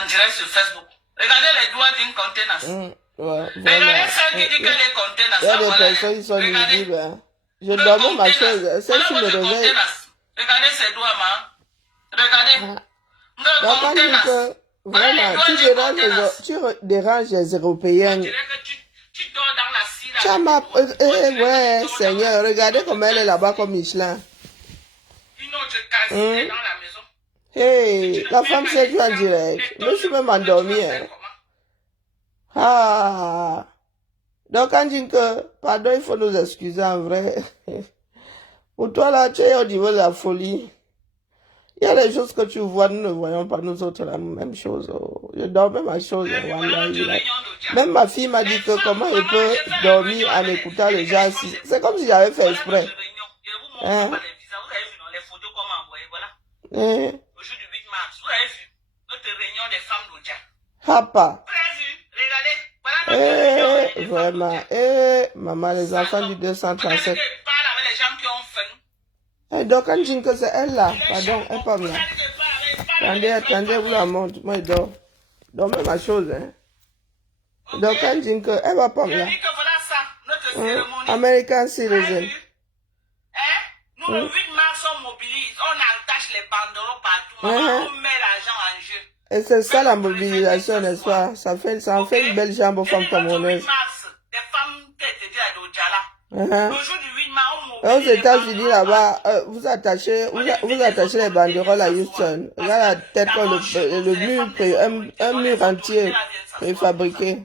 en direct sur Facebook. Regardez les doigts d'une contenance. Ouais, Regardez voilà. celle qui dit que les contenances. Il y a des personnes qui sont nuisibles. Hein. Je dormais ma chaise. Celle-ci me réveille. Regardez ses doigts, ma. Regardez. Donc, quand je dis que, vraiment, tu déranges les Européens. Tu dors dans la cire. Ouais, Seigneur, regardez comment elle est là-bas comme Michelin. Une autre cassée dans la maison. Hey, la femme s'est vue en direct. Je me suis même endormie. Hein. Ah. Donc, quand je dis que, pardon, il faut nous excuser en vrai. Pour toi, là, tu es au niveau de la folie. Il y a des choses que tu vois, nous ne voyons pas, nous autres, la même chose. Oh. Je dors même ma chose. Même ma fille m'a dit que comment elle peut dormir en écoutant les gens. C'est comme si j'avais fait exprès. Hein? Au jour du 8 mars, vous avez vu notre réunion des femmes d'Odia. Papa. Vous avez vu? Regardez. Voilà notre réunion. Vraiment. Maman, les enfants du 237. Parle avec les gens qui ont faim. Donc, quand je dis que c'est elle là, pardon, elle pas là. Attendez, vous la montre. Moi, je dors. Dormez ma chose, hein. Donc, quand je dis que elle va pas là. American citizen. Nous, le 8 mars, on mobilise, on attache les banderoles partout, on met l'argent en jeu. Et c'est ça la mobilisation, n'est-ce pas? Ça en fait une belle jambe aux femmes camerounaises. Des femmes qui étaient à Dojala. Le jour du 8 mars, on aux mobilise. États-Unis, là-bas, vous attachez les banderoles à Houston. Regarde la tête comme le mur, un mur entier préfabriqué.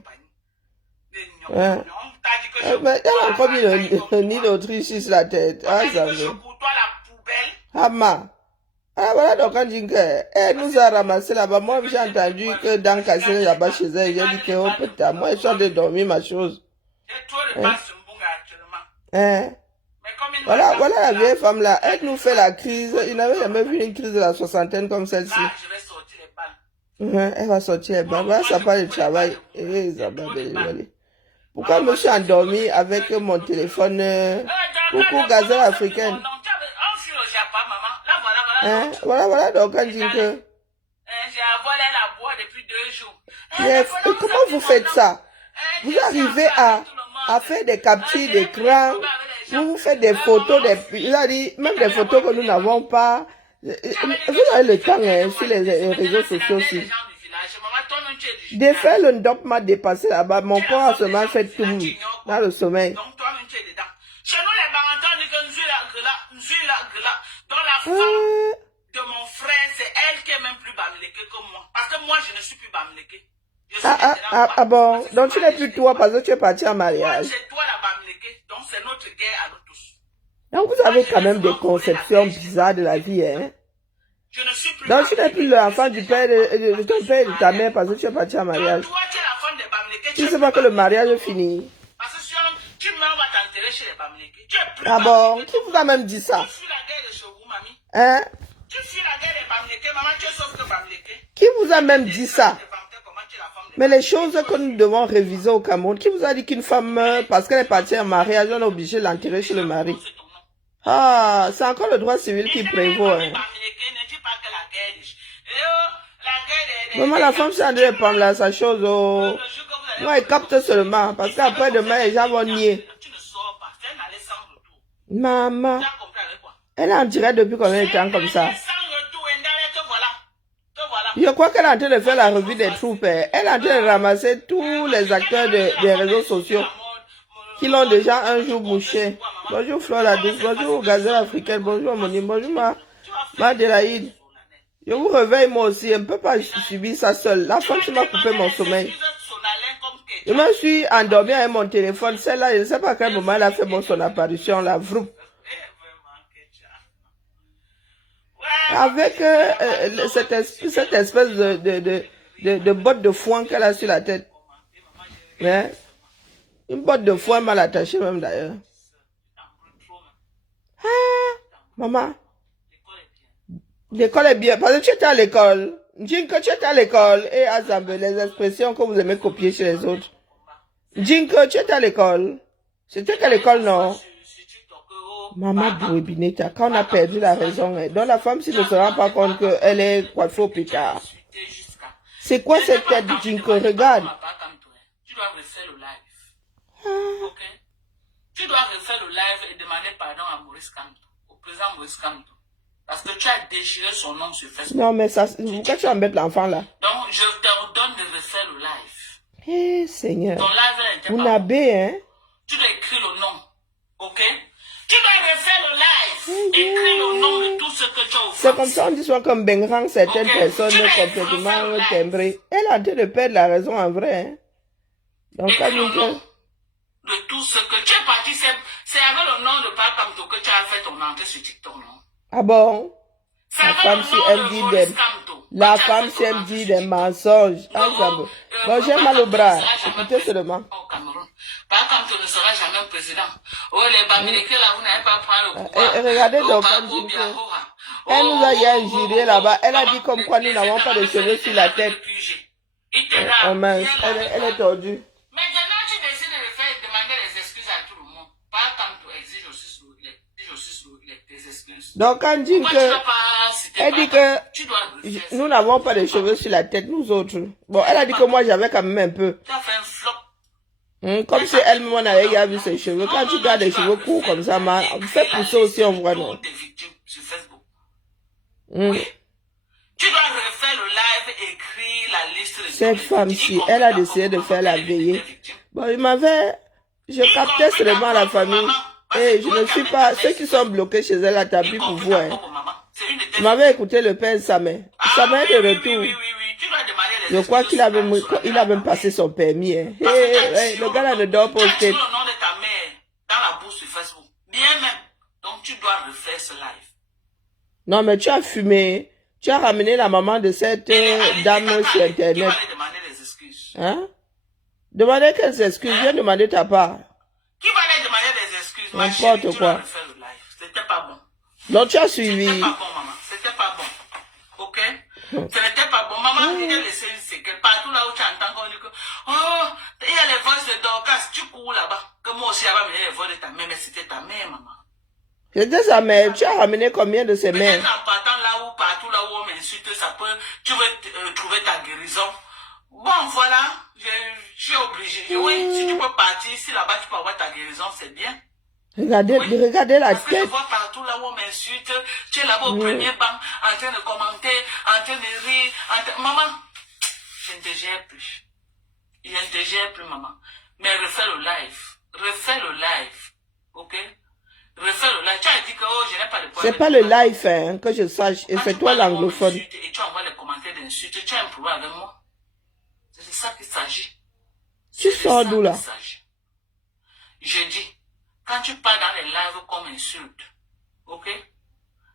Hein? Mais elle a encore mis le nid d'Autriche sur la tête. Ah, ça veut. Hama. Ah, voilà, donc on dit qu'elle nous a ramassé là-bas. Moi, j'ai entendu que dans Cassel, là-bas chez elle, j'ai dit que, oh putain, moi, je suis en train de dormir ma chose. Hein? Voilà la vieille femme là. Elle nous fait la crise. Il n'avait jamais vu une crise de la soixantaine comme celle-ci. Elle va sortir les balles. Voilà, ça parle de travail. Pourquoi je me suis endormi avec mon téléphone? Coucou, gazelle africaine. Hein? Voilà, donc on dit que... J'ai volé la boîte depuis 2 jours. Et comment vous faites ça? Vous arrivez à faire des captures d'écran, vous faites des photos, même des photos que nous n'avons pas. Vous avez le temps hein, sur les réseaux sociaux aussi. Des faits, le ndop m'a dépassé là-bas. Mon corps a seulement fait tout dans le sommeil. Donc toi-même tu es dedans. Chez nous les Bantans disent que Nzui la. Dans la femme de mon frère, c'est elle qui est même plus bamléquée que moi. Parce que moi je ne suis plus bamléquée. Ah bon, donc tu n'es plus toi parce que tu es parti en mariage. C'est toi la bamléquée, donc c'est notre guerre à nous tous. Donc vous avez quand même des conceptions bizarres de la vie, hein. Je ne suis plus donc tu n'es plus l'enfant du père de ton père et de ta mère parce que tu es parti en mariage. Toi tu es la femme des bamléqués. Tu ne sais pas que le mariage est fini. Parce que si tu meurs, on va t'enterrer chez les bamléqués. Tu es plus ah bon, qui vous a même dit ça? Tu fuis la guerre de Chogou, mamie. Hein? Tu fuis la guerre des bamléqués, maman, tu es sauf que bamléqué. Qui vous a même dit ça? Mais les choses que nous devons réviser au Cameroun, qui vous a dit qu'une femme meurt parce qu'elle est partie en mariage, on est obligé de l'enterrer chez le mari? Ah, c'est encore le droit civil qui prévaut. Hein. Maman, la femme s'est en train de prendre là, sa chose. Oh. Moi, elle capte seulement parce qu'après demain, les gens vont nier. Maman, elle est en direct depuis combien de temps comme ça? Je crois qu'elle est en train de faire la revue des troupes. Elle est en train de ramasser tous les acteurs des réseaux sociaux qui l'ont déjà un jour bouché. Bonjour Flore la douce, bonjour gazelle africaine, bonjour Moni, bonjour ma Delaïde. Je vous réveille moi aussi, je ne peux pas subir ça seule. La femme qui m'a coupé mon sommeil. Je me suis endormi avec mon téléphone. Celle-là, je ne sais pas à quel moment elle a fait son apparition, la vroupe. Avec cette espèce de botte de foin qu'elle a sur la tête. Hein? Une botte de foin mal attachée même d'ailleurs. Ah, maman. L'école est bien. Parce que tu étais à l'école. Jinko, tu étais à l'école. Et Azambe, les expressions que vous aimez copier chez les autres. Jinko, tu étais à l'école. C'était quelle école, non? Maman Bouébineta, quand on a perdu la raison, donc la femme, s'il ne se rend pas compte qu'elle est coiffée au pétard. C'est quoi cette tête de Jinko? Regarde. Tu dois refaire le live. Ok? Tu dois refaire le live et demander pardon à Maurice Kamto, au président Maurice Kamto. Parce que tu as déchiré son nom sur Facebook. Non, mais ça, pourquoi tu embêtes l'enfant là? Donc, je t'ordonne de refaire le live. Eh, Seigneur. Ton live était Vous pas n'avez, bon. hein? Tu dois écrire le nom. Ok? Tu dois refaire le live. Écris le nom de tout ce que tu as offert. C'est comme ça, on dit souvent comme Bengrang, certaines personnes complètement timbrées. Elle a en train de perdre la raison en vrai, hein? Donc, écris le nom de tout ce que tu es parti. C'est avec le nom de Papa Kamto que tu as fait ton entrée sur TikTok, non? Ah bon? La femme, si elle dit des... La femme, si elle dit des mensonges. Ah, ça me... Bon, j'ai mal au bras. Écoutez seulement. Au Cameroun. Papa Kamto ne sera jamais président. Oh, les Bamileke, là, vous n'avez pas pris le pouvoir. Regardez donc, elle nous a hier injurié là-bas. Elle a dit comme quoi nous n'avons pas de cheveux sur la tête. Oh mince, elle est tordue. Maintenant, tu décides de demander des excuses à tout le monde. Papa Kamto exige aussi des excuses. Donc, quand dit que, elle dit que nous n'avons pas de cheveux sur la tête, nous autres. Bon, elle a dit que moi j'avais quand même un peu. Tu as fait un flop. Comme si elle-même on avait déjà vu ses cheveux. Quand tu gardes des cheveux courts comme ça, fais pousser aussi, on voit non. Oui. Tu dois refaire le live, écrire la liste de cette femme-ci, elle a décidé de faire la veillée. Bon, je captais seulement la famille. Et je ne suis pas, ceux qui sont bloqués chez elle à tapis pour vous. Hein. Je m'avais écouté le père Samé. Samé est de retour. Je crois qu'il a même passé son permis. Hein. Le gars là ne dort pas au tête. Tu as le nom de ta mère dans la bouche sur Facebook. Bien même. Donc tu dois refaire ce live. Non, mais tu as fumé. Tu as ramené la maman de cette dame sur Internet. Tu vas aller demander des excuses. Hein? Demander quelles excuses? Viens demander ta part. Qui va aller demander des excuses? N'importe quoi. C'était pas bon. Donc tu as suivi. C'était pas bon, maman. C'était pas bon. Ok? Ce n'était pas bon. Maman, il a laissé une séquelle. Partout là où tu entends qu'on dit que, oh, il y a les voix de Dorcas, tu cours là-bas. Que moi aussi, avant, il y a les voix de ta mère, mais c'était ta mère, maman. C'était sa mère. Tu as ramené combien de ses mères? Peut-être en partant là où, partout là où on m'insulte, ça peut, tu veux trouver ta guérison. Bon, voilà, je suis obligé. Oui, si tu peux partir, si là-bas tu peux avoir ta guérison, c'est bien. Regardez la Parce que je tête. vois partout là où on m'insulte, tu es là-bas au premier banc, en train de commenter, en train de rire, maman, je ne te gère plus. Je ne te gère plus, maman. Mais refais le live. Refais le live. Ok? Refais le live. Tu as dit que oh, je n'ai pas de problème. C'est pas le live, hein, que je sache. Et c'est toi l'anglophone. Et tu envoies les commentaires d'insultes. Tu as un problème avec moi. C'est de ça qu'il s'agit. Tu sors d'où là? Je dis, quand tu pars dans les lives comme insulte, ok?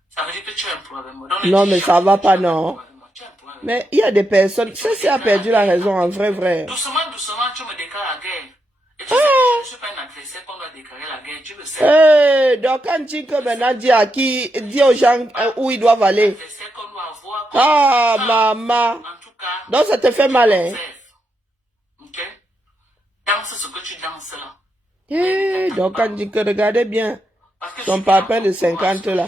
Ça veut dire que tu as un problème. Donc, non, mais ça va pas, non. Mais il y a des personnes, ça a perdu la raison en vrai. Doucement, tu me déclares la guerre. Et tu sais que je ne suis pas un adversaire qu'on doit déclarer la guerre, tu le sais. Donc quand tu que maintenant dis aux gens où ils doivent aller. Ah, maman. En tout cas, donc ça te fait mal, hein? Ok? Danse ce que tu danses là. Donc quand tu que regardez bien son papa de 50 là.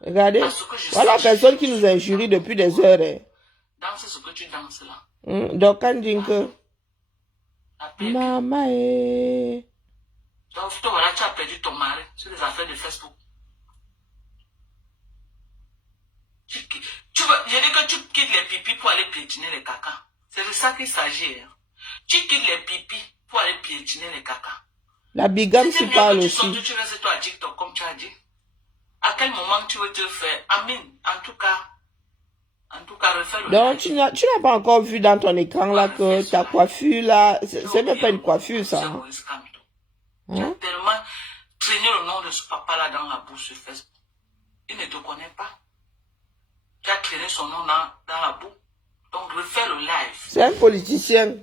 Regardez. Voilà la personne qui nous injurie depuis des heures. Hein. Danse ce que tu danses là. Donc quand tu que maman donc voilà, tu as perdu ton mari sur les affaires de Facebook. Je dis que tu quittes les pipis pour aller piétiner les caca. C'est de ça qu'il s'agit. Hein. Tu quittes les pipis pour aller piétiner les caca. La bigame se parle aussi. Tu restes toi à TikTok comme tu as dit. À quel moment tu veux te faire? Amen. En tout cas, refais le donc, tu n'as pas encore vu dans ton écran là que ta coiffure là, c'est même pas une coiffure ça. Hein? Tu as tellement traîné le nom de ce papa là dans la bouche sur Facebook. Il ne te connaît pas. Tu as traîné son nom dans la boue. Donc refais le live. C'est un politicien.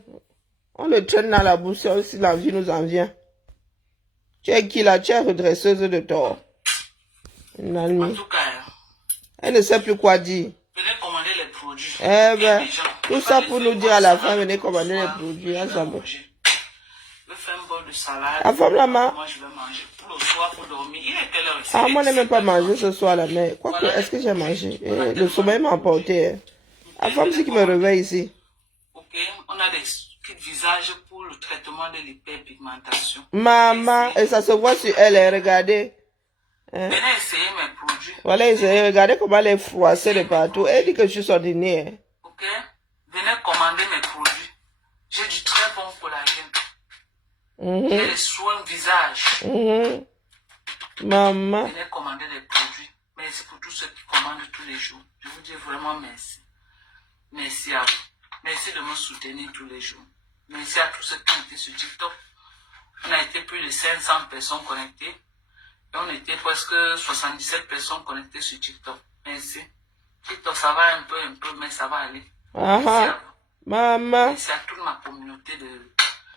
On le traîne dans la bouche si l'envie nous en vient. Tu es qui là? Tu es redresseuse de tort. En tout cas, elle ne sait plus quoi dire. Venez commander les produits. Eh ben, tout ça pour nous dire à la fin, venez commander les produits. Je vais faire un bol de salade. La femme là-bas. Moi, je vais manger pour le soir, pour dormir. Il est quelle heure ici? Ah, moi, je n'ai même pas mangé ce soir là, mais quoique, est-ce que j'ai mangé? Le sommeil m'a emporté. La femme c'est qui me réveille ici. Ok, on a des kits visage pour le traitement de l'hyperpigmentation. Maman, et ça se voit sur elle, hein, regardez. Hein? Venez essayer mes produits. Voilà, regardez comment elle est froissée de partout. Elle dit que je suis ordinaire. Hein? Ok, venez commander mes produits. J'ai du très bon collagène. J'ai des soins visage. Maman. Venez commander des produits. Merci pour tous ceux qui commandent tous les jours. Je vous dis vraiment merci. Merci à vous. Merci de me soutenir tous les jours. Merci à tous ceux qui ont été sur TikTok. On a été plus de 500 personnes connectées. Et on était presque 77 personnes connectées sur TikTok. Merci. TikTok, ça va un peu, mais ça va aller. Merci à vous. Maman. Merci à toute ma communauté de...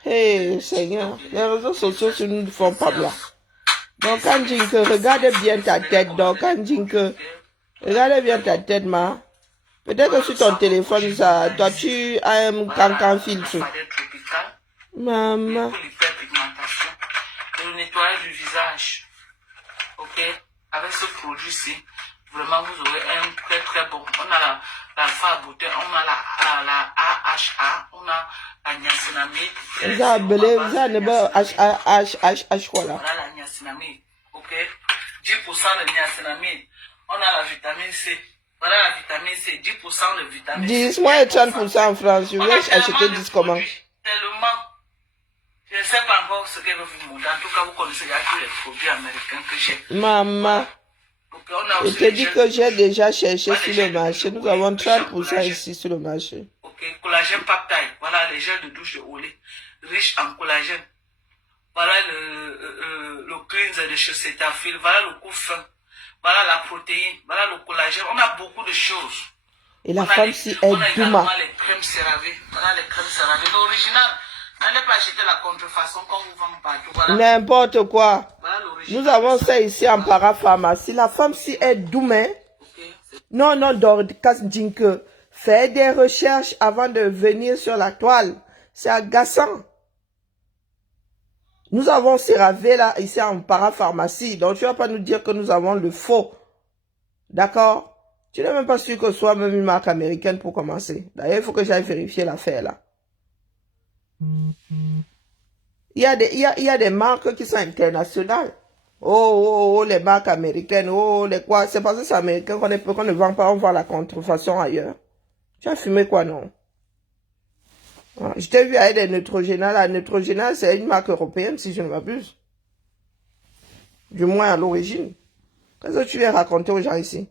Hey, Seigneur. Les réseaux sociaux ne nous font pas bien. Donc, Anjinke, regarde bien ta tête. Donc, Anjinke, regarde bien ta tête, ma. Peut-être que sur ton téléphone, ça, toi, tu as un cancan filtre. Maman. Pour l'hyperpigmentation. Et le nettoyage du visage. Ok? Avec ce produit-ci, vraiment, vous aurez un très très bon. On a l'alpha beauté, on a la AHA, on a la niacinamide. Vous avez AHH, quoi là? Voilà la niacinamide. Ok? 10% de niacinamide. On a la vitamine C. Voilà la vitamine C, 10% de vitamine C. 10, moi et 30% en France. Je vais acheter 10 comment? Tellement. Je ne sais pas encore ce qu'elle va vous montrer. En tout cas, vous connaissez déjà tous les produits américains que j'ai. Maman. Okay, je te dis que j'ai déjà cherché sur le marché. Nous avons 30% ici sur le marché. Ok, collagène peptide. Voilà les gels de douche de Olé. Riche en collagène. Voilà le cleanser de chez Cetaphil. Voilà le coup fin. Voilà la protéine. Voilà le collagène. On a beaucoup de choses. Et la femme si est On a également Douma. les crèmes CeraVe. Voilà les crèmes CeraVe. L'original. N'allez pas acheter la contrefaçon quand vous vendez partout. Voilà. N'importe quoi. Voilà l'original. Nous avons ça ici en parapharmacie. La femme si est Douma. Okay. Non, Dorcas Djinke. Fais des recherches avant de venir sur la toile. C'est agaçant. Nous avons CeraVe là, ici en parapharmacie. Donc tu vas pas nous dire que nous avons le faux. D'accord? Tu n'es même pas sûr que ce soit même une marque américaine pour commencer. D'ailleurs, il faut que j'aille vérifier l'affaire là. Il y a des marques qui sont internationales. Oh, les marques américaines. Oh, les quoi. C'est parce que c'est américain qu'on ne vend pas. On vend la contrefaçon ailleurs. Tu as fumé quoi, non? Ah, je t'ai vu avec des Neutrogena. La Neutrogena, c'est une marque européenne, si je ne m'abuse. Du moins à l'origine. Qu'est-ce que tu viens raconter aux gens ici?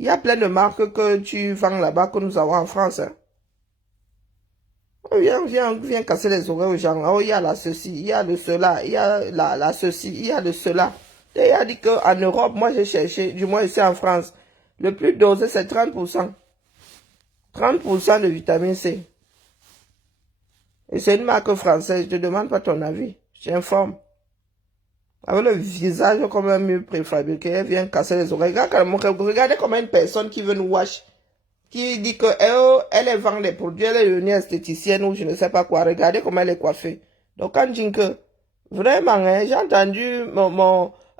Il y a plein de marques que tu vends là-bas que nous avons en France. Hein. Viens casser les oreilles aux gens. Oh, il y a la ceci, il y a le cela, il y a la ceci, il y a le cela. Et il a dit qu'en Europe, moi j'ai cherché, du moins ici en France, le plus dosé c'est 30%. 30% de vitamine C. Et c'est une marque française, je ne te demande pas ton avis, je t'informe. Avec le visage comme un mur préfabriqué, elle vient casser les oreilles. Regardez comme une personne qui veut nous wash. Qui dit que elle vend des produits, elle est devenue esthéticienne ou je ne sais pas quoi. Regardez comment elle est coiffée. Donc quand je dis que, vraiment, hein, j'ai entendu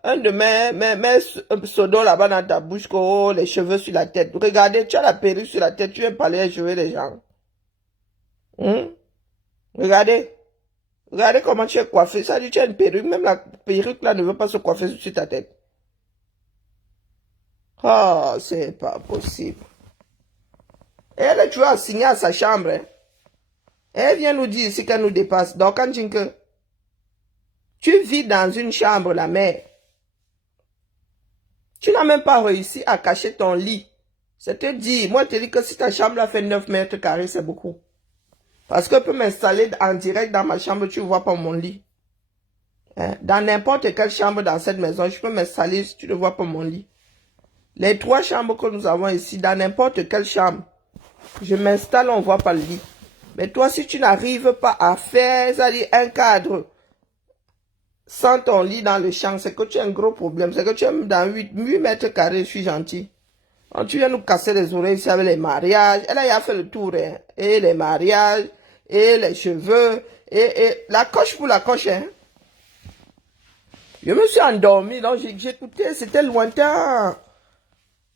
un de mes pseudos là-bas dans ta bouche, que oh, les cheveux sur la tête. Regardez, tu as la perruque sur la tête, tu viens parler les cheveux des gens. Regardez. Regardez comment tu es coiffé. Ça dit tu as une perruque, même la perruque là ne veut pas se coiffer sur ta tête. Oh, c'est pas possible. Et elle est toujours assignée à sa chambre. Hein. Elle vient nous dire ici qu'elle nous dépasse. Donc, quand tu vis dans une chambre, la mère, tu n'as même pas réussi à cacher ton lit. C'est te dire, moi, je te dis que si ta chambre a fait 9 mètres carrés, c'est beaucoup. Parce que je peux m'installer en direct dans ma chambre, tu ne vois pas mon lit. Hein? Dans n'importe quelle chambre dans cette maison, je peux m'installer, tu ne vois pas mon lit. Les 3 chambres que nous avons ici, dans n'importe quelle chambre, je m'installe, on ne voit pas le lit. Mais toi, si tu n'arrives pas à faire, c'est-à-dire un cadre sans ton lit dans le champ, c'est que tu as un gros problème. C'est que tu es dans 8 mètres carrés, je suis gentil. Donc, tu viens nous casser les oreilles ici avec les mariages. Elle a fait le tour, hein. Et les mariages, et les cheveux, et la coche pour la coche, hein. Je me suis endormi, donc j'écoutais, c'était lointain.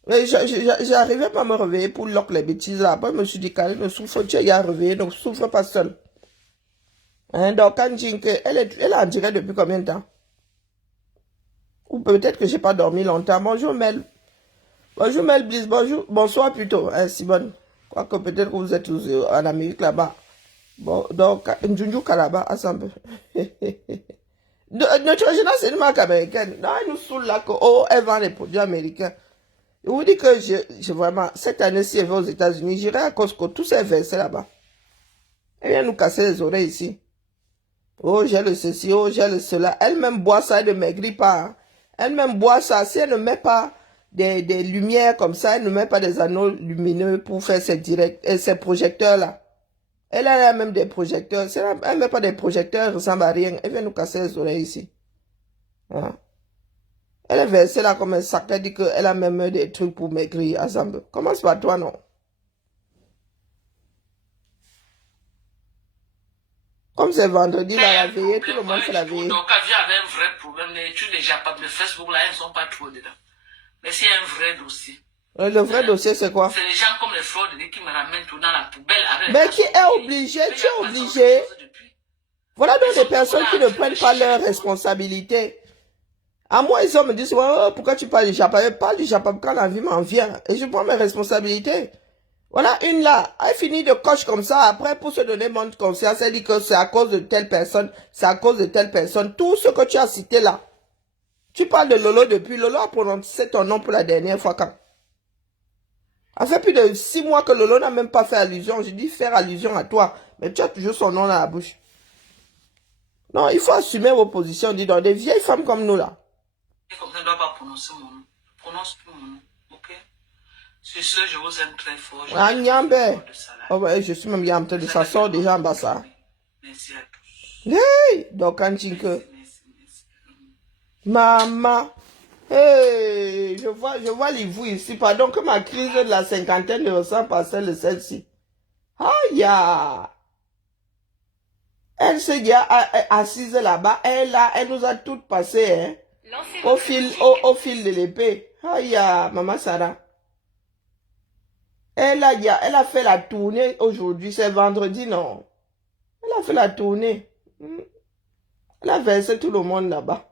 Mais j'arrivais pas à me réveiller pour lock les bêtises là. Après, je me suis dit, Karen, ne souffre, tu es à réveiller, donc souffre pas seul. Hein, donc, quand Jinke, elle est en direct depuis combien de temps? Ou peut-être que j'ai pas dormi longtemps. Bonjour Mel. Bonjour Mel Bliss, bonjour. Bonsoir plutôt, hein, Simone. Quoique peut-être que vous êtes en Amérique là-bas. Bon, donc, Njunju Kalaba, ensemble. Notre génération, c'est une marque américaine. Non, elle nous saoule là que, oh, elle vend les produits américains. Je vous dis que vraiment, cette année-ci, elle va aux États-Unis, j'irai à Costco, tous ces versets là-bas. Elle vient nous casser les oreilles ici. Oh, j'ai le ceci, oh, j'ai le cela. Elle-même boit ça, elle ne maigrit pas. Hein. Elle-même boit ça. Si elle ne met pas des lumières comme ça, elle ne met pas des anneaux lumineux pour faire ses directs, ses projecteurs-là. Elle a même des projecteurs. Elle ne met pas des projecteurs, elle ne ressemble à rien. Elle vient nous casser les oreilles ici. Hein? Elle est versée là comme un sac. Elle dit qu'elle a même des trucs pour maigrir ensemble. Commence par toi, non? Comme c'est vendredi, là, la veillée, tout le monde fait la veillée. Donc, quand il y avait un vrai problème, les études déjà pas de Facebook, là, elles ne sont pas trop dedans. Mais c'est un vrai dossier. Le vrai dossier, c'est quoi? C'est les gens comme les fraudes qui me ramènent tout dans la poubelle. Avec mais qui est obligé, tu es obligé. Voilà donc des personnes qui ne prennent pas leurs responsabilités. À moi, ils me disent, oh, pourquoi tu parles du Japon? Je parle du Japon quand la vie m'en vient. Et je prends mes responsabilités. Voilà une là, elle finit de coche comme ça, après pour se donner bonne conscience, elle dit que c'est à cause de telle personne, c'est à cause de telle personne. Tout ce que tu as cité là, tu parles de Lolo depuis, Lolo a prononcé ton nom pour la dernière fois quand? Ça fait plus de 6 mois que Lolo n'a même pas fait allusion, je dis faire allusion à toi, mais tu as toujours son nom dans la bouche. Non, il faut assumer vos positions, dis donc, des vieilles femmes comme nous là. Comme ça, ne doit pas prononcer mon nom, prononce plus mon nom, ok? Sur ce, je vous aime très fort. Ah, Nyambe. Oh, ouais, je suis même Yamte de ça sort déjà en bas ça. Merci à tous. Hey, donc quand tu que. Maman. Hey, je vois les vous ici. Pardon que ma crise de la cinquantaine ne ressemble pas à celle de celle-ci. Aïe. Elle se dit assise là-bas. Elle nous a toutes passées, hein. Au fil de l'épée. Aïe, maman Sarah. Elle a fait la tournée aujourd'hui, c'est vendredi, non? Elle a fait la tournée. Elle a versé tout le monde là-bas.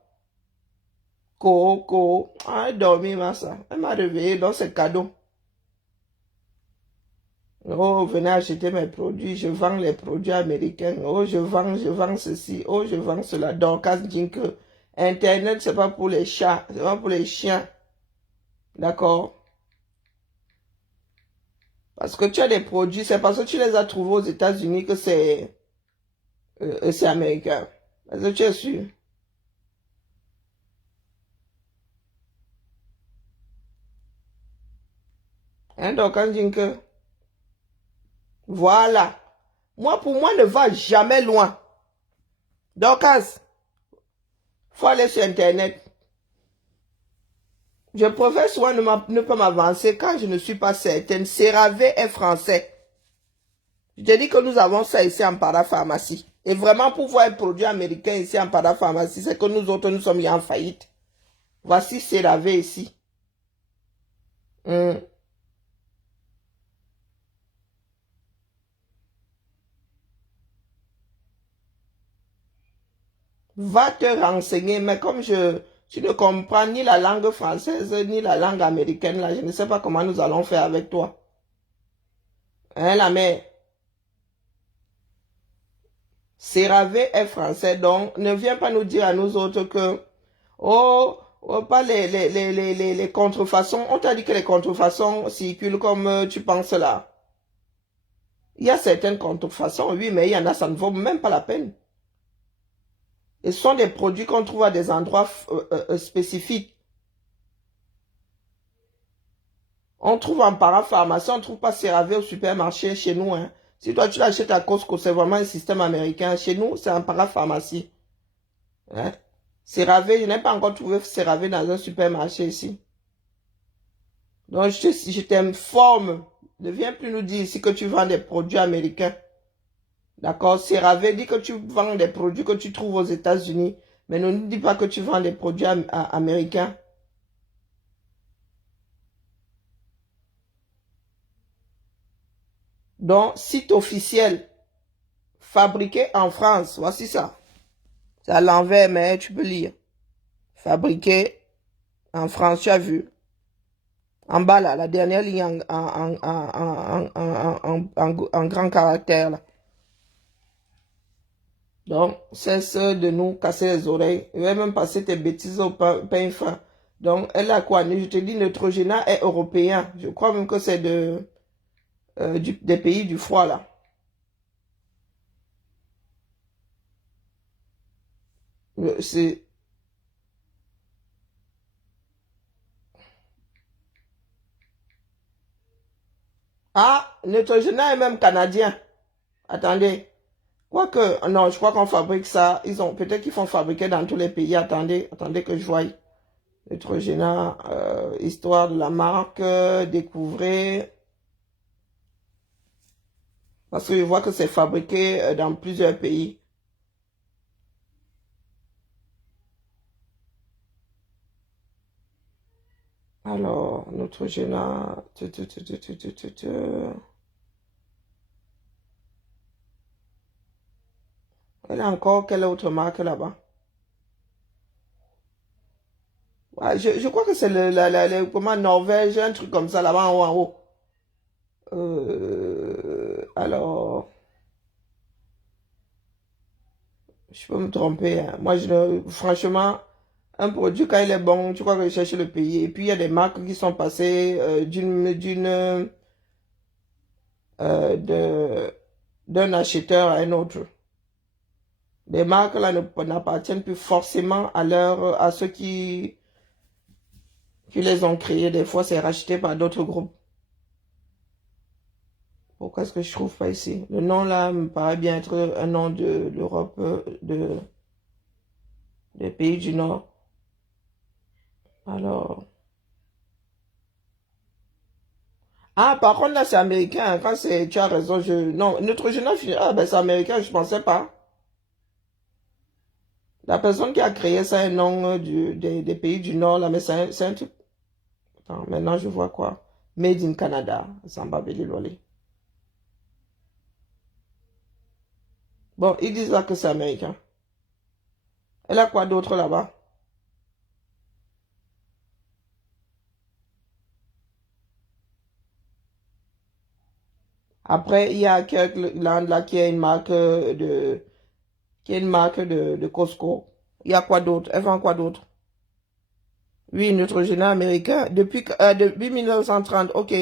Coco. Ah, elle dormi, ça. Elle m'a réveillé dans ce cadeau. Oh, venez acheter mes produits. Je vends les produits américains. Oh, je vends ceci. Oh, je vends cela. Donc, quand je dis que Internet, c'est pas pour les chats. C'est pas pour les chiens. D'accord? Parce que tu as des produits, c'est parce que tu les as trouvés aux États-Unis que c'est américain. Est-ce que tu es sûr? Hein, donc, on dit que, voilà. Moi, pour moi, ne va jamais loin. Donc, faut aller sur Internet. Je préfère souvent ne pas m'avancer quand je ne suis pas certaine. CeraVe est français. Je te dis que nous avons ça ici en parapharmacie. Et vraiment, pour voir un produit américain ici en parapharmacie, c'est que nous autres, nous sommes en faillite. Voici CeraVe ici. Va te renseigner, mais comme tu ne comprends ni la langue française, ni la langue américaine, là, je ne sais pas comment nous allons faire avec toi. Hein, la mère? CeraVe est français, donc ne viens pas nous dire à nous autres que, oh pas les contrefaçons. On t'a dit que les contrefaçons circulent comme tu penses là. Il y a certaines contrefaçons, oui, mais il y en a, ça ne vaut même pas la peine. Et ce sont des produits qu'on trouve à des endroits spécifiques. On trouve en parapharmacie, on ne trouve pas CeraVe au supermarché chez nous. Hein. Si toi tu l'achètes à Costco, c'est vraiment un système américain. Chez nous, c'est en parapharmacie. Hein? CeraVe, je n'ai pas encore trouvé CeraVe dans un supermarché ici. Donc je t'informe. Ne viens plus nous dire ici que tu vends des produits américains. D'accord? CeraVe dit que tu vends des produits que tu trouves aux États-Unis. Mais ne nous dis pas que tu vends des produits américains. Donc, site officiel, fabriqué en France, voici ça. C'est à l'envers, mais tu peux lire. Fabriqué en France, tu as vu. En bas, là, la dernière ligne en grand caractère, là. Donc, cesse de nous casser les oreilles. Je vais même passer tes bêtises au pain fin. Donc, elle a quoi? Je te dis, Neutrogena est européen. Je crois même que c'est des pays du froid, là. C'est... Ah, Neutrogena est même canadien. Attendez. Quoique, non, je crois qu'on fabrique ça. Peut-être qu'ils font fabriquer dans tous les pays. Attendez que je voie. Neutrogena, histoire de la marque, découvrez. Parce que je vois que c'est fabriqué dans plusieurs pays. Alors, Neutrogena. Elle a encore quelle autre marque là-bas? Ouais, je crois que c'est comment, Norvège, un truc comme ça là-bas en haut, en haut. Alors, je peux me tromper, hein. Moi, franchement, un produit, quand il est bon, tu crois que je cherche le pays. Et puis, il y a des marques qui sont passées d'un acheteur à un autre. Les marques là n'appartiennent plus forcément à ceux qui les ont créés. Des fois, c'est racheté par d'autres groupes. Pourquoi est-ce que je trouve pas ici? Le nom là me paraît bien être un nom de l'Europe, des pays du Nord. Alors... Ah, par contre, là, c'est américain. Quand tu as raison, non, Neutrogena, ah, ben, c'est américain, je pensais pas. La personne qui a créé ça est un nom des pays du Nord, là, mais c'est un truc. Attends, maintenant, je vois quoi? Made in Canada, Samba Beliloli. Bon, ils disent là que c'est américain. Elle a quoi d'autre là-bas? Après, il y a Kirkland là qui a une marque de Costco. Il y a quoi d'autre? Elle vend quoi d'autre? Oui, Neutrogena américain. Depuis 1930, ok.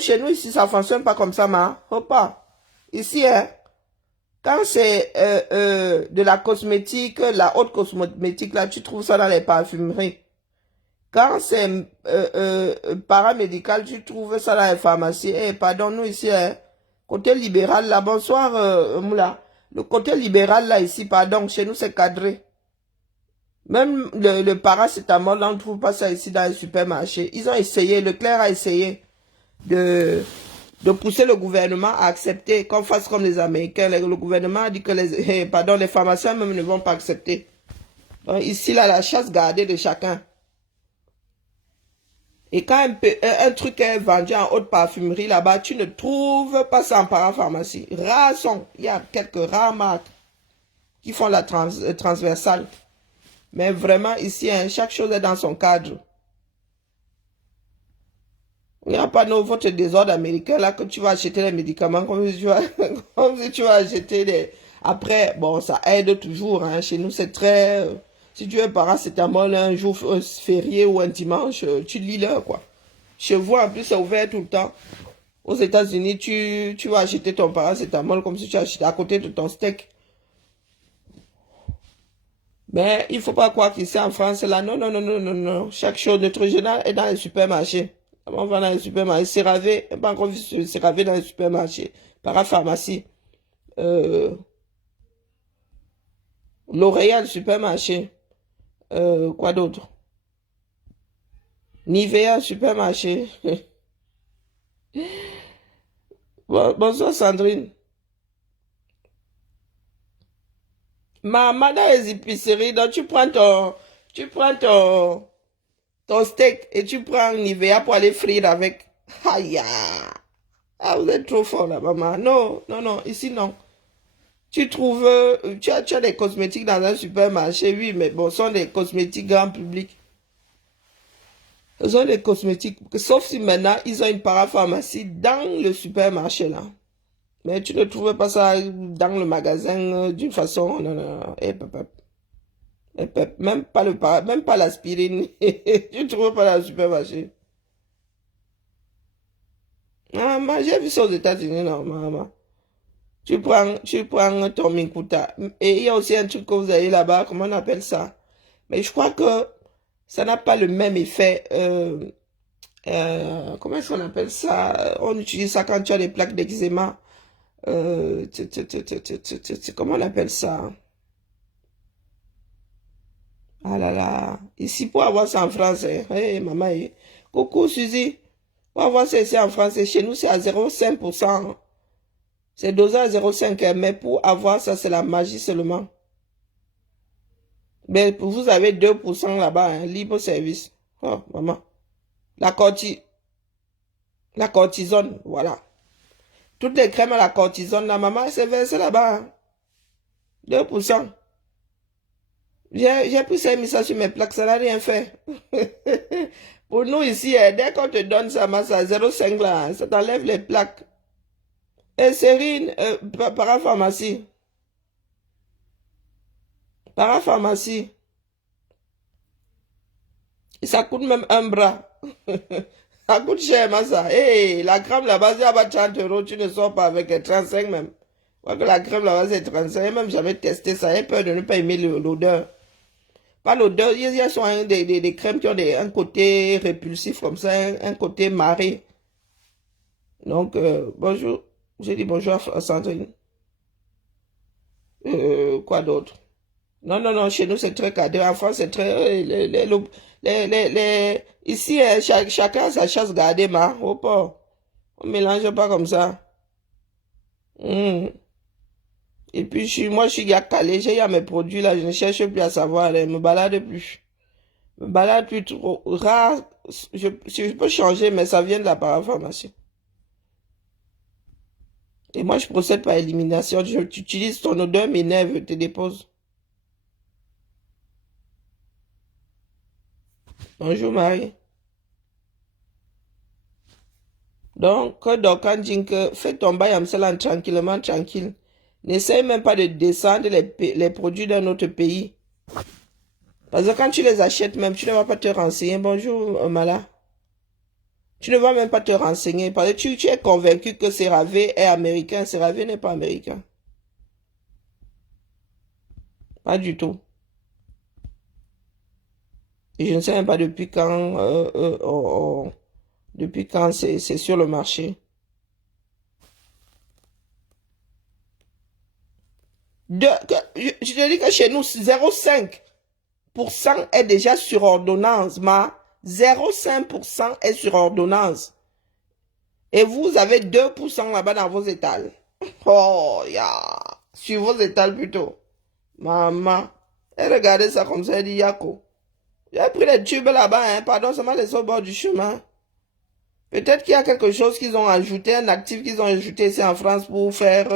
Chez nous, ici, ça ne fonctionne pas comme ça, ma. Faut pas. Ici, hein, quand c'est de la cosmétique, la haute cosmétique, là, tu trouves ça dans les parfumeries. Quand c'est paramédical, tu trouves ça dans les pharmacies. Pardon, nous ici, hein, côté libéral, là, bonsoir, Moula. Le côté libéral, là, ici, pardon, chez nous, c'est cadré. Même le paracétamol, on ne trouve pas ça ici dans les supermarchés. Ils ont essayé, Leclerc a essayé de pousser le gouvernement à accepter qu'on fasse comme les Américains. Le gouvernement a dit que les pharmaciens même ne vont pas accepter. Donc ici, là, la chasse gardée de chacun. Et quand un truc est vendu en haute parfumerie là-bas, tu ne trouves pas ça en parapharmacie. Rares sont. Il y a quelques rares marques qui font la transversale. Mais vraiment, ici, hein, chaque chose est dans son cadre. Il n'y a pas votre désordre américain là que tu vas acheter les médicaments comme si tu vas acheter des... Après, bon, ça aide toujours. Hein. Chez nous, c'est très... si tu es paracétamol un jour férié ou un dimanche, tu lis l'heure, quoi. Chez vous, en plus, c'est ouvert tout le temps. Aux États-Unis, tu vas acheter ton paracétamol comme si tu achetais à côté de ton steak. Mais il ne faut pas croire qu'ici en France, là, non, non, non, non, non, non. Chaque chose, Neutrogena est dans les supermarchés. On va dans les supermarchés. CeraVe, pas encore vu CeraVe dans les supermarchés. Parapharmacie. L'Oréal, supermarché. Quoi d'autre? Nivea, supermarché. Bonsoir Sandrine. Maman dans les épiceries, donc tu prends ton ton steak et tu prends Nivea pour aller frire avec. Aïe! Ah, vous êtes trop fort là, maman. Non, non, non, ici non. Tu trouves, tu as des cosmétiques dans un supermarché, oui, mais bon, ce sont des cosmétiques grand public. Ce sont des cosmétiques, sauf si maintenant, ils ont une parapharmacie dans le supermarché, là. Mais tu ne trouves pas ça dans le magasin d'une façon, non, non, non. Même pas l'aspirine. Tu ne trouves pas dans le supermarché. Ah, moi, j'ai vu ça aux États-Unis, normalement. Tu prends ton Minkuta. Et il y a aussi un truc que vous avez là-bas, comment on appelle ça? Mais je crois que ça n'a pas le même effet. Comment est-ce qu'on appelle ça? On utilise ça quand tu as des plaques d'eczéma. Comment on appelle ça? Ah là là. Ici, pour avoir ça en français. Hey, maman. Coucou, Suzy. Pour avoir ça ici en français, chez nous, c'est à 0,5%. C'est dosé à 0,5, mais pour avoir ça, c'est la magie seulement. Mais vous avez 2% là-bas, hein, libre service. Oh, maman. La cortisone, voilà. Toutes les crèmes à la cortisone, la maman, c'est versé là-bas. Hein. 2%. J'ai pris ça et mis ça sur mes plaques, ça n'a rien fait. Pour nous ici, dès qu'on te donne ça, c'est à 0,5 là, hein, ça t'enlève les plaques. Et Sérine, parapharmacie. Parapharmacie. Et ça coûte même un bras. Ça coûte cher, ça. Hey, la crème là-bas, c'est à 30 €, tu ne sors pas avec 35 même. Moi, que la crème là-bas, c'est 35. J'ai même jamais testé ça. J'ai peur de ne pas aimer l'odeur. Pas l'odeur. Il y a souvent des crèmes qui ont un côté répulsif comme ça, un côté marré. Donc, bonjour. J'ai dit bonjour à Sandrine. Quoi d'autre? Non, non, non, chez nous, c'est très cadré. En France, c'est très... ici, chacun a sa chasse gardée, ma. Oh, pas. On ne mélange pas comme ça. Et puis, moi, je suis gars calé. J'ai mes produits, là. Je ne cherche plus à savoir. Je me balade plus. Je me balade plus trop. Rare. Je peux changer, mais ça vient de la parapharmacie. Et moi, je procède par élimination. Tu utilises ton odeur, m'énerve, je te dépose. Bonjour Marie. Donc, quand dit que fais ton bail en tranquillement, tranquille. N'essaye même pas de descendre les produits d'un autre pays. Parce que quand tu les achètes même, tu ne vas pas te renseigner. Bonjour Mala. Tu ne vas même pas te renseigner. Parce que tu es convaincu que CeraVe est américain. CeraVe n'est pas américain. Pas du tout. Et je ne sais même pas depuis quand, depuis quand c'est sur le marché. Je te dis que chez nous, 0,5% est déjà sur ordonnance. 0,5% est sur ordonnance. Et vous avez 2% là-bas dans vos étals. Oh, sur vos étals plutôt. Maman. Et regardez ça comme ça, elle dit Yako. J'ai pris les tubes là-bas, hein. Pardon, ça m'a laissé au bord du chemin. Peut-être qu'il y a quelque chose qu'ils ont ajouté, un actif qu'ils ont ajouté ici en France pour faire...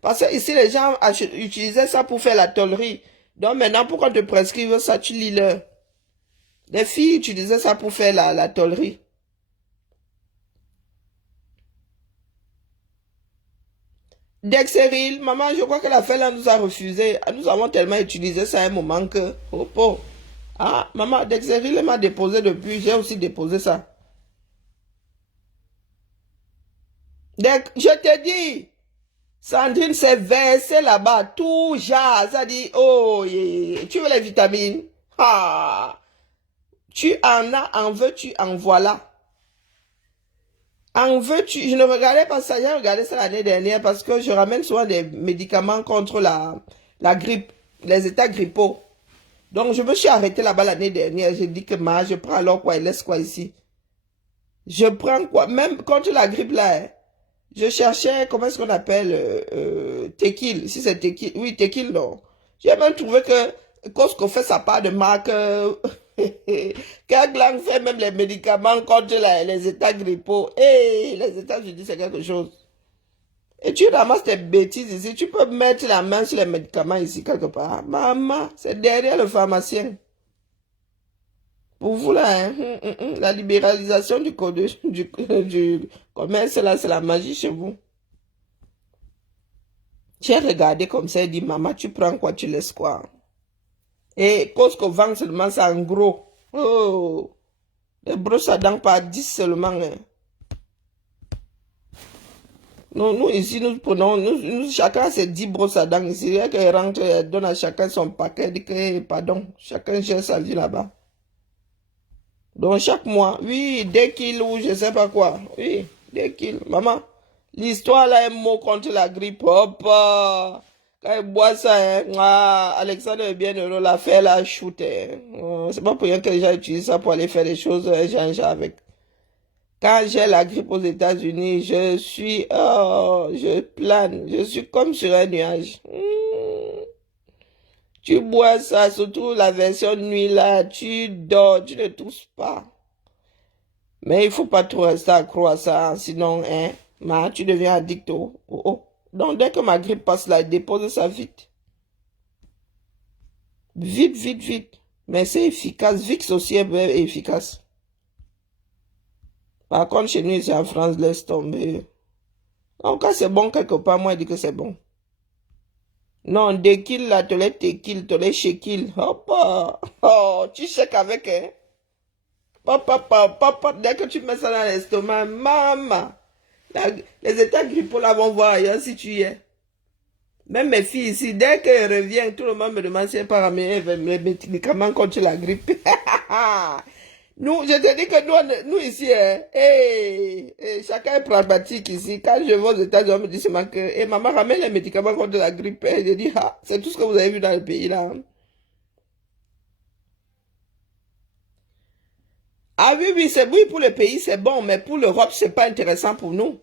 parce que ici, les gens utilisaient ça pour faire la tôlerie. Donc maintenant, pour qu'on te prescrive ça, tu lis le. Les filles utilisaient ça pour faire la tôlerie. Dexéril, maman, je crois que la fille là nous a refusé. Nous avons tellement utilisé ça à un moment que... Oh. Ah, maman, Dexéril m'a déposé depuis. J'ai aussi déposé ça. Je te dis, Sandrine s'est versée là-bas, tout genre, ça dit, oh, tu veux les vitamines? Ah, tu en as, en veux, tu en voilà. En veux, je ne regardais pas ça, j'ai regardé ça l'année dernière parce que je ramène souvent des médicaments contre la grippe, les états grippaux. Donc, je me suis arrêtée là-bas l'année dernière, j'ai dit que je prends alors quoi, il laisse quoi ici? Je prends quoi, même contre la grippe là, hein. Je cherchais, comment est-ce qu'on appelle, tequil, si c'est tequil, oui, tequil, non. J'ai même trouvé que Costco fait sa part de marque, Kaglang fait même les médicaments contre les états grippaux. Et les États-Unis, c'est quelque chose. Et tu ramasses tes bêtises ici. Tu peux mettre la main sur les médicaments ici quelque part. Maman, c'est derrière le pharmacien. Pour vous là, hein, la libéralisation du commerce, là, c'est la magie chez vous. J'ai regardé comme ça et dit, maman, tu prends quoi, tu laisses quoi? Et cause qu'on vend seulement ça en gros. Oh, les brosses à dents par 10 seulement. Hein. Nous, ici, nous prenons, chacun a ses 10 brosses à dents ici. Elle rentre, elle donne à chacun son paquet, elle dit que, pardon, chacun gère sa vie là-bas. Donc, chaque mois, oui, 2 kilos ou je sais pas quoi. Oui, 2 kilos. Maman, l'histoire là est mot contre la grippe. Hop, quand elle boit ça, hein, Alexandre est bien heureux, l'affaire là, shoot. C'est pas pour rien que les gens utilisent ça pour aller faire des choses, avec. Quand j'ai la grippe aux États-Unis, je plane, je suis comme sur un nuage. Tu bois ça, surtout la version nuit là, tu dors, tu ne tousses pas. Mais il faut pas trop rester accro à ça, sinon, tu deviens addict. Oh. Donc dès que ma grippe passe là, dépose ça vite. Vite. Mais c'est efficace, Vicks aussi est efficace. Par contre, chez nous, ici en France, laisse tomber. Donc, quand c'est bon quelque part, moi, je dis que c'est bon. Non, déquille là, te les tequille, te les chéquille. Hop, oh, tu chèques avec, hein. Papa, dès que tu mets ça dans l'estomac, maman, les états grippaux là vont voir ailleurs si tu y es. Même mes filles ici, dès qu'elles reviennent, tout le monde me demande si elles pas ramener les médicaments contre la grippe. Nous, je te dis que nous ici, chacun est pragmatique ici. Quand je vais aux États-Unis, on me dit seulement que, maman, ramène les médicaments contre la grippe. Et je dis, c'est tout ce que vous avez vu dans le pays là. Ah oui, pour le pays, c'est bon, mais pour l'Europe, c'est pas intéressant pour nous.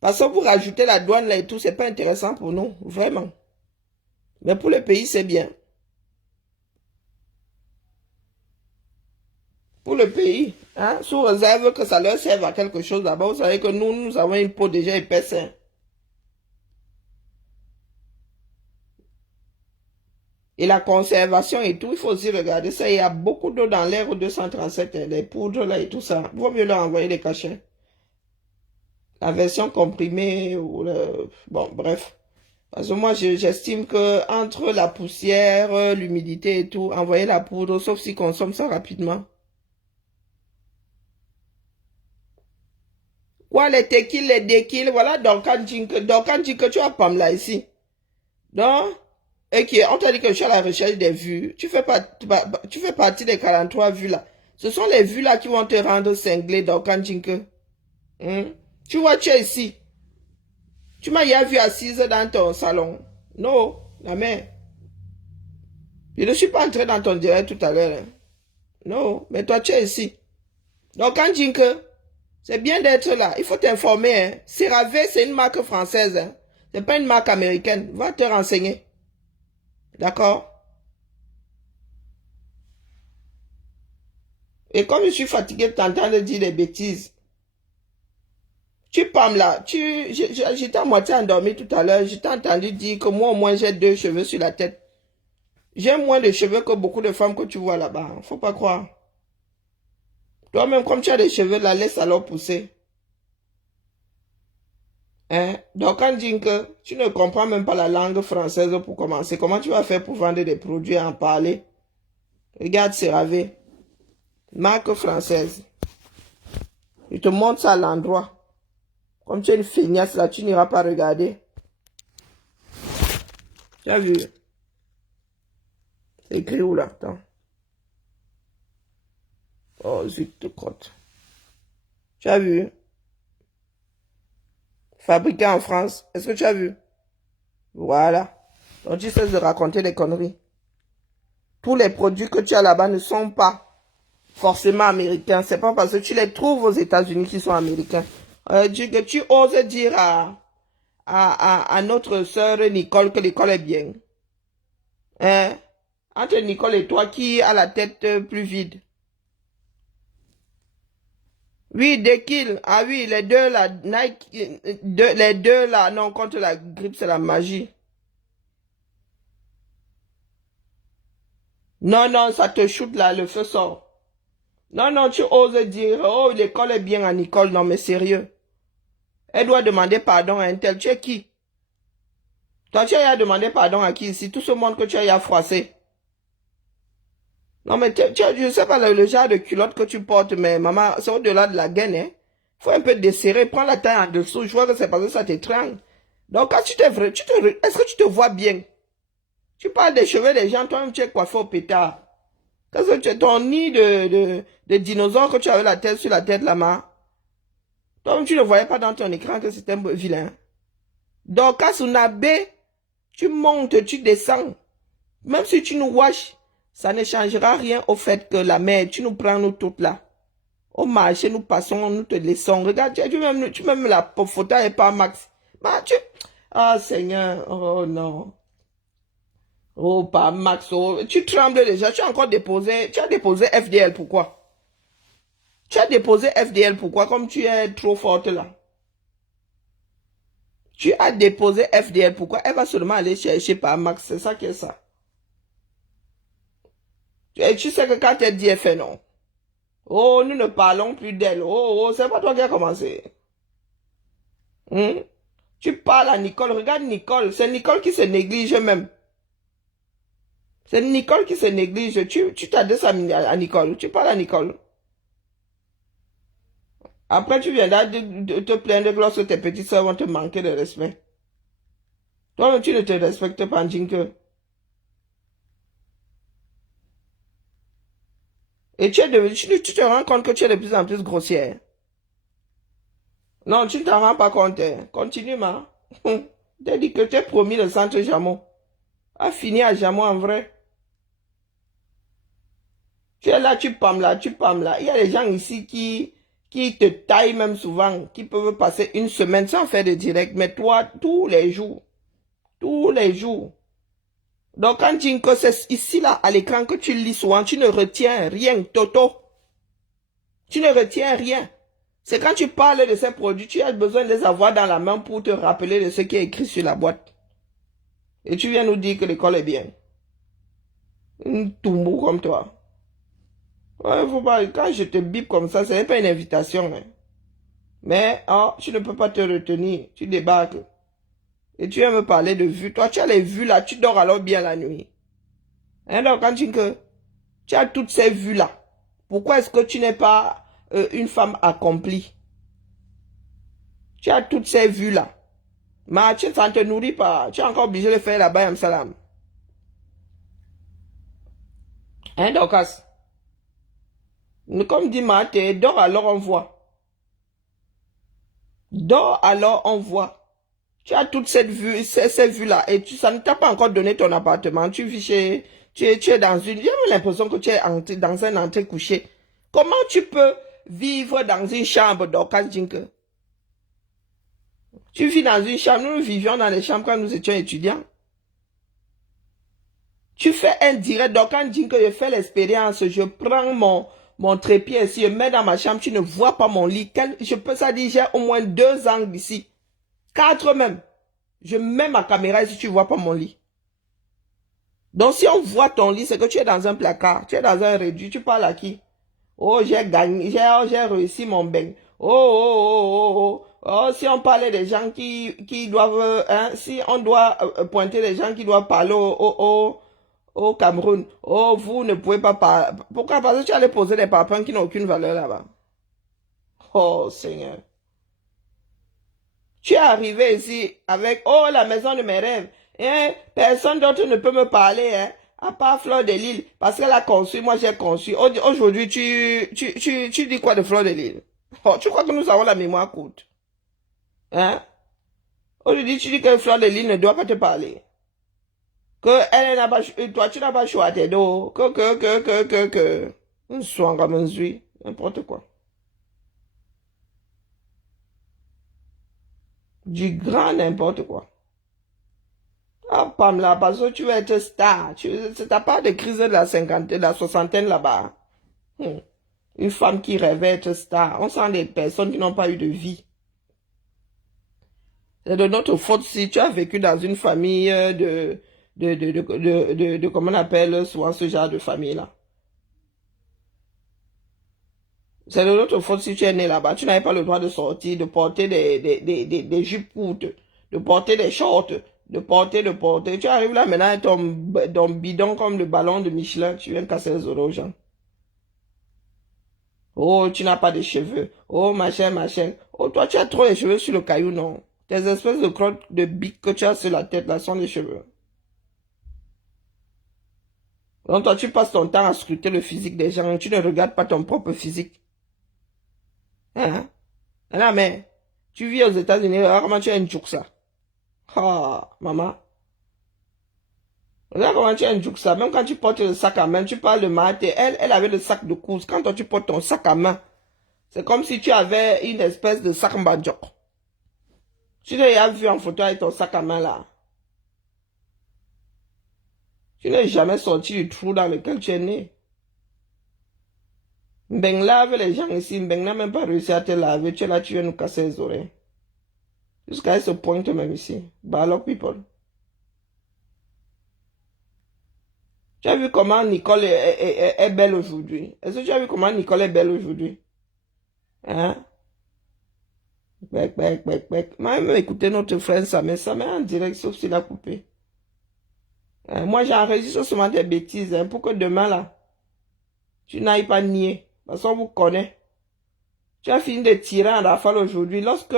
Parce que vous rajoutez la douane là et tout, c'est pas intéressant pour nous, vraiment. Mais pour le pays, c'est bien. Pour le pays, hein, sous réserve que ça leur serve à quelque chose d'abord. Vous savez que nous avons une peau déjà épaisse. Hein. Et la conservation et tout, il faut aussi regarder ça. Il y a beaucoup d'eau dans l'air au 237, les poudres là et tout ça. Vaut mieux leur envoyer les cachets. La version comprimée, bon, bref. Parce que moi, j'estime que entre la poussière, l'humidité et tout, envoyer la poudre, sauf s'ils consomment ça rapidement. Quoi, les tequilles, les déquilles, voilà, Duncan Jinke, tu as Pamela ici. Donc, on t'a dit que je suis à la recherche des vues. Tu fais partie des 43 vues là. Ce sont les vues là qui vont te rendre cinglé, Duncan Jinke. Tu vois, tu es ici. Tu m'as hier vu assise dans ton salon. Non, la mère. Je ne suis pas entré dans ton direct tout à l'heure. Hein. Non, mais toi, tu es ici. Duncan Jinke. C'est bien d'être là. Il faut t'informer. Hein. CeraVe, c'est une marque française. Hein. C'est pas une marque américaine. Va te renseigner. D'accord? Et comme je suis fatigué de t'entendre dire des bêtises, tu parles là. J'étais à moitié endormi tout à l'heure. Je t'ai entendu dire que moi au moins j'ai 2 cheveux sur la tête. J'ai moins de cheveux que beaucoup de femmes que tu vois là-bas. Faut pas croire. Toi-même, comme tu as des cheveux là, laisse alors pousser. Hein? Donc, quand dit que tu ne comprends même pas la langue française pour commencer, comment tu vas faire pour vendre des produits et en parler? Regarde CeraVe. Marque française. Je te montre ça à l'endroit. Comme tu es une feignasse là, tu n'iras pas regarder. Tu as vu? C'est écrit où là? Attends. Oh, zut de crotte. Tu as vu? Fabriqué en France. Est-ce que tu as vu? Voilà. Donc tu cesses de raconter des conneries. Tous les produits que tu as là-bas ne sont pas forcément américains. C'est pas parce que tu les trouves aux États-Unis qu'ils sont américains. Tu oses dire à notre sœur Nicole que l'école est bien. Hein? Entre Nicole et toi, qui a la tête plus vide? Oui, Dekil. Ah oui, les deux là, Nike, les deux là, non, contre la grippe, c'est la magie. Non, non, ça te shoot là, le feu sort. Non, non, tu oses dire, oh, l'école est bien à Nicole. Non, mais sérieux. Elle doit demander pardon à un tel. Tu es qui? Toi, tu as demandé pardon à qui ici? Tout ce monde que tu as froissé. Non, mais je ne sais pas le genre de culotte que tu portes, mais maman, c'est au-delà de la gaine, hein. Faut un peu desserrer, prends la taille en dessous. Je vois que c'est parce que ça t'étrangle. Donc, quand est-ce que tu te vois bien? Tu parles des cheveux des gens, toi-même, tu es coiffé au pétard. Qu'est-ce que tu es, ton nid de dinosaure que tu avais la tête sur la tête là-bas? Toi-même, tu ne voyais pas dans ton écran que c'était un vilain. Donc, Kasunabe, tu montes, tu descends. Même si tu nous washes, ça ne changera rien au fait que la mère, tu nous prends nous toutes là. Au marché, nous passons, nous te laissons. Regarde, tu même la photo et pas Max. Bah, ah, Seigneur, oh non. Oh, pas Max, oh. Tu trembles déjà, tu as encore déposé, tu as déposé FDL, pourquoi? Tu as déposé FDL, pourquoi? Comme tu es trop forte là. Tu as déposé FDL, pourquoi? Elle va seulement aller chercher par Max, c'est ça qui est ça. Et tu sais que quand elle dit, elle fait non. Oh, nous ne parlons plus d'elle. Oh, oh, c'est pas toi qui as commencé. Tu parles à Nicole. Regarde Nicole. C'est Nicole qui se néglige même. C'est Nicole qui se néglige. Tu t'adresses à Nicole. Tu parles à Nicole. Après, tu viendras de te plaindre lorsque tes petites soeurs vont te manquer de respect. Toi-même, tu ne te respectes pas, Jinke. Et tu te rends compte que tu es de plus en plus grossière. Non, tu ne t'en rends pas compte. Continue, ma. T'as dit que tu as promis le centre Jameau. A fini à Jameau en vrai. Tu es là, tu pam là, tu pam là. Il y a des gens ici qui te taillent même souvent, qui peuvent passer une semaine sans faire de direct. Mais toi, tous les jours. Tous les jours. Donc quand tu dis que c'est ici là, à l'écran que tu lis souvent, tu ne retiens rien, Toto. Tu ne retiens rien. C'est quand tu parles de ces produits, tu as besoin de les avoir dans la main pour te rappeler de ce qui est écrit sur la boîte. Et tu viens nous dire que l'école est bien. Un toumou comme toi. Ouais, faut pas, quand je te bip comme ça, ce n'est pas une invitation. Hein. Mais, oh, tu ne peux pas te retenir. Tu débarques. Et tu viens me parler de vues. Toi, tu as les vues là. Tu dors alors bien la nuit. Hein, donc, quand tu as toutes ces vues là, pourquoi est-ce que tu n'es pas une femme accomplie? Tu as toutes ces vues là. Mais ça ne te nourrit pas. Tu es encore obligé de faire la bayam salam. Hein, Dorcas? Comme dit Maté, dors alors on voit. Dors alors on voit. Tu as toute cette vue, ces vues-là, et ça ne t'a pas encore donné ton appartement. Tu vis chez, tu es dans une, j'ai l'impression que tu es dans un entrée couché. Comment tu peux vivre dans une chambre d'Orcas Jinke? Tu vis dans une chambre, nous vivions dans les chambres quand nous étions étudiants. Tu fais un direct, donc quand Jinke, je fais l'expérience, je prends mon trépied ici, je mets dans ma chambre, tu ne vois pas mon lit. Je peux ça dire, j'ai au moins 2 angles ici. 4 même. Je mets ma caméra ici, tu ne vois pas mon lit. Donc si on voit ton lit, c'est que tu es dans un placard, tu es dans un réduit, tu parles à qui? Oh, j'ai gagné, j'ai réussi mon bain. Oh, oh, oh, oh, oh. Oh, si on parlait des gens qui doivent, hein, si on doit pointer les gens qui doivent parler au Cameroun. Oh, vous ne pouvez pas parler. Pourquoi? Parce que tu allais poser des parpaings qui n'ont aucune valeur là-bas. Oh, Seigneur. Tu es arrivé ici avec, oh, la maison de mes rêves. Et personne d'autre ne peut me parler, hein, à part Fleur de Lille. Parce qu'elle a conçu, moi j'ai conçu. Aujourd'hui, tu dis quoi de Fleur de Lille? Oh, tu crois que nous avons la mémoire courte? Hein? Aujourd'hui, tu dis que Fleur de Lille ne doit pas te parler. Que elle n'a pas, toi, tu n'as pas choisi tes dos. Que. Un soin comme un zui. N'importe quoi. Du grand n'importe quoi. Ah, Pamela, parce que tu veux être star. Tu n'as pas de crise de la cinquantaine, de la soixantaine là-bas. Une femme qui rêvait être star. On sent des personnes qui n'ont pas eu de vie. C'est de notre faute si tu as vécu dans une famille comment on appelle souvent ce genre de famille-là. C'est de notre faute si tu es né là-bas. Tu n'avais pas le droit de sortir, de porter des jupes courtes, de porter des shorts, de porter. Tu arrives là maintenant avec ton bidon comme le ballon de Michelin. Tu viens casser les oreilles aux gens. Oh, tu n'as pas de cheveux. Oh, machin, machin. Oh, toi, tu as trop de cheveux sur le caillou, non? Tes espèces de crottes de bique que tu as sur la tête, là, sont des cheveux. Donc, toi, tu passes ton temps à scruter le physique des gens. Tu ne regardes pas ton propre physique. Hein? Non, mais, tu vis aux États-Unis, regarde comment tu as une ça. Ah, maman. Regarde comment tu as une ça. Même quand tu portes le sac à main, tu parles de maths. Elle avait le sac de course. Quand toi, tu portes ton sac à main, c'est comme si tu avais une espèce de sac mbadjok. Tu l'as vu en photo avec ton sac à main là. Tu n'es jamais sorti du trou dans lequel tu es né. Mbeng lave les gens ici. Mbeng n'a même pas réussi à te laver. Tu es là, tu viens nous casser les oreilles. Jusqu'à ce point même ici. Balok people. Tu as vu comment Nicole est belle aujourd'hui? Est-ce que tu as vu comment Nicole est belle aujourd'hui? Hein? Bec, bec, bec, bec. Même écouter notre frère Samé en direct, sauf s'il a coupé. Moi, j'enregistre seulement des bêtises, hein, pour que demain, là, tu n'ailles pas nier. Parce qu'on vous connaît. Tu as fini de tirer en rafale aujourd'hui. Lorsque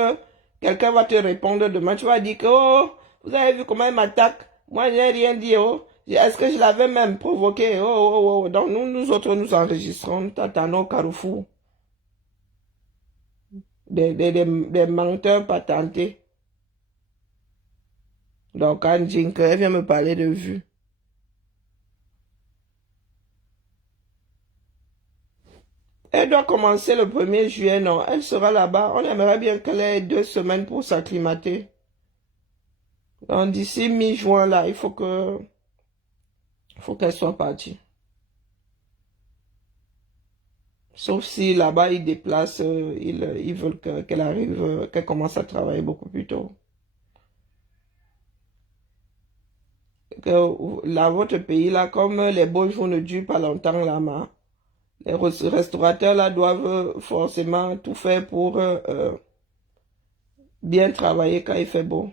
quelqu'un va te répondre demain, tu vas dire que, oh, vous avez vu comment il m'attaque? Moi, je n'ai rien dit, oh. Est-ce que je l'avais même provoqué? Oh, oh, oh. Donc, nous autres, nous enregistrons. Nous t'attendons au carrefour. Des menteurs patentés. Donc, Anne Jink, elle vient me parler de vue. Elle doit commencer le 1er juillet, non? Elle sera là-bas. On aimerait bien qu'elle ait 2 semaines pour s'acclimater. Donc, d'ici mi-juin, là, il faut qu'elle soit partie. Sauf si là-bas, ils déplacent, ils veulent qu'elle arrive, qu'elle commence à travailler beaucoup plus tôt. Là, votre pays, là, comme les beaux jours ne durent pas longtemps, là, les restaurateurs, là, doivent forcément tout faire pour bien travailler quand il fait beau.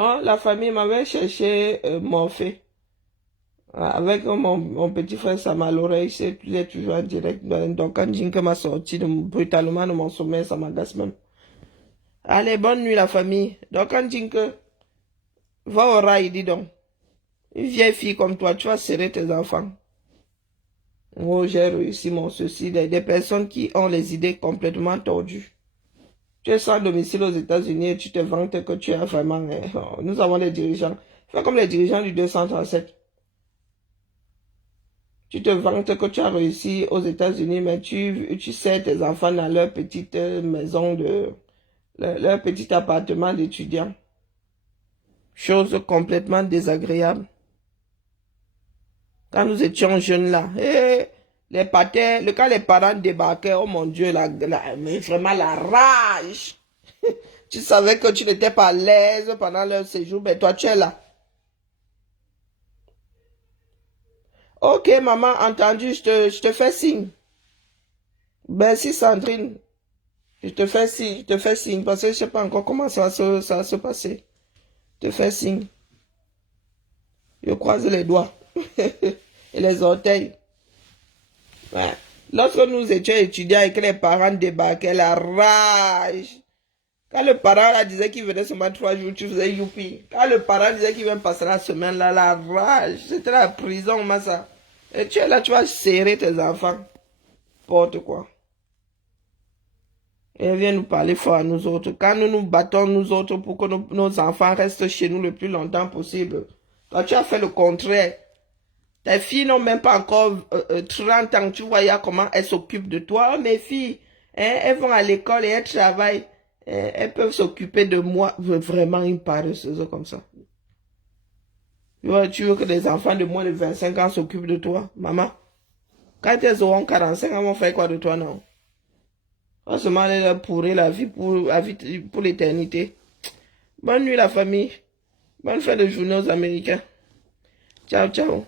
Oh, la famille m'avait cherché Morphée. Avec mon petit frère Sama, l'oreille, il est toujours en direct. Donc, quand Jinka m'a sorti brutalement de mon sommeil, ça m'agace même. Allez, bonne nuit, la famille. Donc, quand Jinka va au rail, dis donc. Une vieille fille comme toi, tu vas serrer tes enfants. Oh, j'ai réussi mon ceci. Des personnes qui ont les idées complètement tordues. Tu es sans domicile aux États-Unis et tu te vantes que tu es vraiment... nous avons des dirigeants. Fais comme les dirigeants du 237. Tu te vantes que tu as réussi aux États-Unis, mais tu sers tes enfants dans leur petite maison, leur petit appartement d'étudiants. Chose complètement désagréable. Quand nous étions jeunes là, les patins, quand les parents débarquaient, oh mon Dieu, mais vraiment la rage. Tu savais que tu n'étais pas à l'aise pendant leur séjour, mais toi tu es là. Ok, maman, entendu, je te fais signe. Merci Sandrine. Je te fais signe, parce que je ne sais pas encore comment ça va se passer. Je te fais signe. Je croise les doigts et les orteils. Ouais. Lorsque nous étions étudiants et que les parents débarquaient, la rage. Quand le parent là, disait qu'il venait seulement 3 jours, tu faisais youpi. Quand le parent disait qu'il vient passer la semaine là, la rage. C'était la prison, moi ça. Et tu es là, tu vas serrer tes enfants. N'importe quoi. Et elle vient nous parler fort à nous autres. Quand nous nous battons nous autres pour que nos enfants restent chez nous le plus longtemps possible. Toi, tu as fait le contraire. Tes filles n'ont même pas encore 30 ans. Tu vois comment elles s'occupent de toi. Oh, mes filles, Hein, elles vont à l'école et elles travaillent. Hein, elles peuvent s'occuper de moi. Vraiment une paresseuse comme ça. Tu veux que des enfants de moins de 25 ans s'occupent de toi, maman? Quand elles auront 45 ans, elles vont faire quoi de toi, non? Franchement, elle a pourri la vie pour l'éternité. Bonne nuit, la famille. Bonne fin de journée aux Américains. Ciao, ciao.